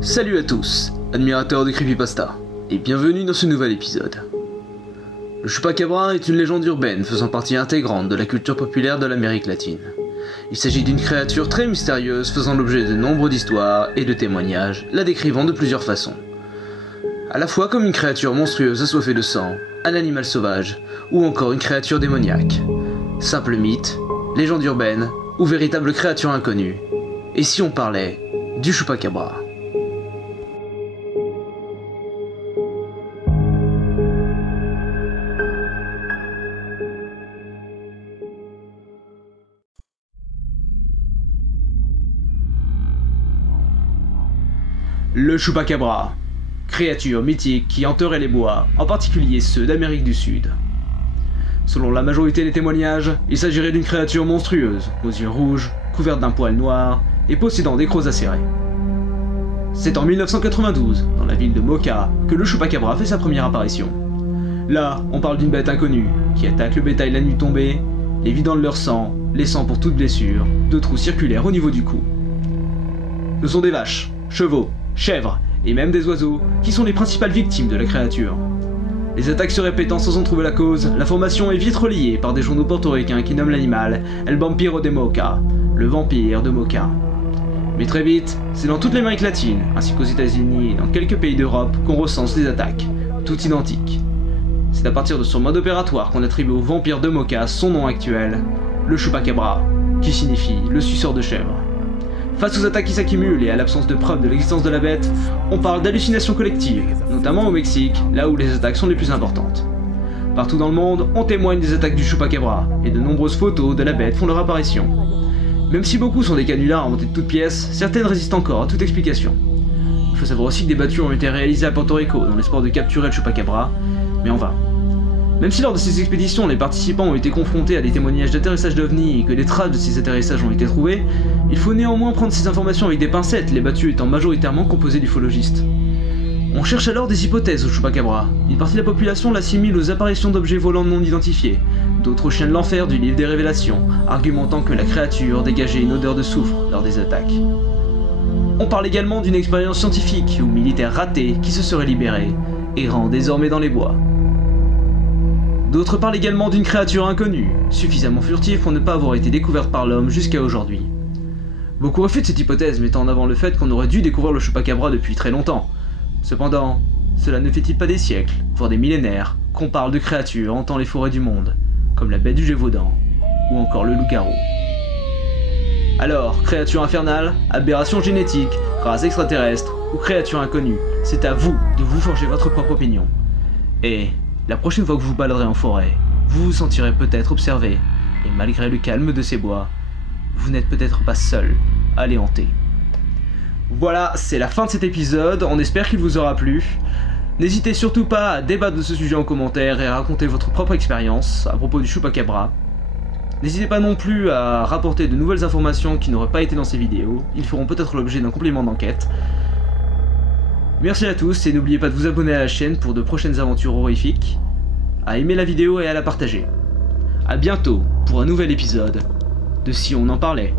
Salut à tous, admirateurs de Creepypasta, et bienvenue dans ce nouvel épisode. Le Chupacabra est une légende urbaine faisant partie intégrante de la culture populaire de l'Amérique latine. Il s'agit d'une créature très mystérieuse faisant l'objet de nombreuses histoires et de témoignages, la décrivant de plusieurs façons. À la fois comme une créature monstrueuse assoiffée de sang, un animal sauvage, ou encore une créature démoniaque. Simple mythe, légende urbaine, ou véritable créature inconnue. Et si on parlait du Chupacabra? Le Chupacabra, créature mythique qui hanterait les bois, en particulier ceux d'Amérique du Sud. Selon la majorité des témoignages, il s'agirait d'une créature monstrueuse, aux yeux rouges, couverte d'un poil noir et possédant des crocs acérés. C'est en 1992, dans la ville de Mocha, que le Chupacabra fait sa première apparition. Là, on parle d'une bête inconnue, qui attaque le bétail la nuit tombée, les vidant de leur sang, laissant pour toute blessure, de trous circulaires au niveau du cou. Ce sont des vaches, chevaux, chèvres et même des oiseaux qui sont les principales victimes de la créature. Les attaques se répétant sans en trouver la cause, l'information est vite relayée par des journaux portoricains qui nomment l'animal El Vampiro de Mocha, le vampire de Mocha. Mais très vite, c'est dans toute l'Amérique latine, ainsi qu'aux États-Unis et dans quelques pays d'Europe qu'on recense les attaques, toutes identiques. C'est à partir de son mode opératoire qu'on attribue au vampire de Mocha son nom actuel, le Chupacabra, qui signifie le suceur de chèvre. Face aux attaques qui s'accumulent et à l'absence de preuves de l'existence de la bête, on parle d'hallucinations collectives, notamment au Mexique, là où les attaques sont les plus importantes. Partout dans le monde, on témoigne des attaques du Chupacabra, et de nombreuses photos de la bête font leur apparition. Même si beaucoup sont des canulars inventés de toutes pièces, certaines résistent encore à toute explication. Il faut savoir aussi que des battues ont été réalisées à Porto Rico dans l'espoir de capturer le Chupacabra, mais en vain. Même si lors de ces expéditions, les participants ont été confrontés à des témoignages d'atterrissage d'OVNI et que des traces de ces atterrissages ont été trouvées, il faut néanmoins prendre ces informations avec des pincettes, les battues étant majoritairement composées d'ufologistes. On cherche alors des hypothèses au Chupacabra. Une partie de la population l'assimile aux apparitions d'objets volants non identifiés, d'autres aux chiens de l'enfer du livre des révélations, argumentant que la créature dégageait une odeur de soufre lors des attaques. On parle également d'une expérience scientifique ou militaire ratée qui se serait libérée, errant désormais dans les bois. D'autres parlent également d'une créature inconnue, suffisamment furtive pour ne pas avoir été découverte par l'homme jusqu'à aujourd'hui. Beaucoup refutent cette hypothèse, mettant en avant le fait qu'on aurait dû découvrir le Chupacabra depuis très longtemps. Cependant, cela ne fait-il pas des siècles, voire des millénaires, qu'on parle de créatures hantant les forêts du monde, comme la bête du Gévaudan, ou encore le loup-garou. Alors, créature infernale, aberration génétique, race extraterrestre, ou créature inconnue, c'est à vous de vous forger votre propre opinion. Et la prochaine fois que vous baladerez en forêt, vous vous sentirez peut-être observé, et malgré le calme de ces bois, vous n'êtes peut-être pas seul à les hanter. Voilà, c'est la fin de cet épisode, on espère qu'il vous aura plu. N'hésitez surtout pas à débattre de ce sujet en commentaire et à raconter votre propre expérience à propos du Chupacabra. N'hésitez pas non plus à rapporter de nouvelles informations qui n'auraient pas été dans ces vidéos, ils feront peut-être l'objet d'un complément d'enquête. Merci à tous et n'oubliez pas de vous abonner à la chaîne pour de prochaines aventures horrifiques, à aimer la vidéo et à la partager. A bientôt pour un nouvel épisode de Si on en parlait.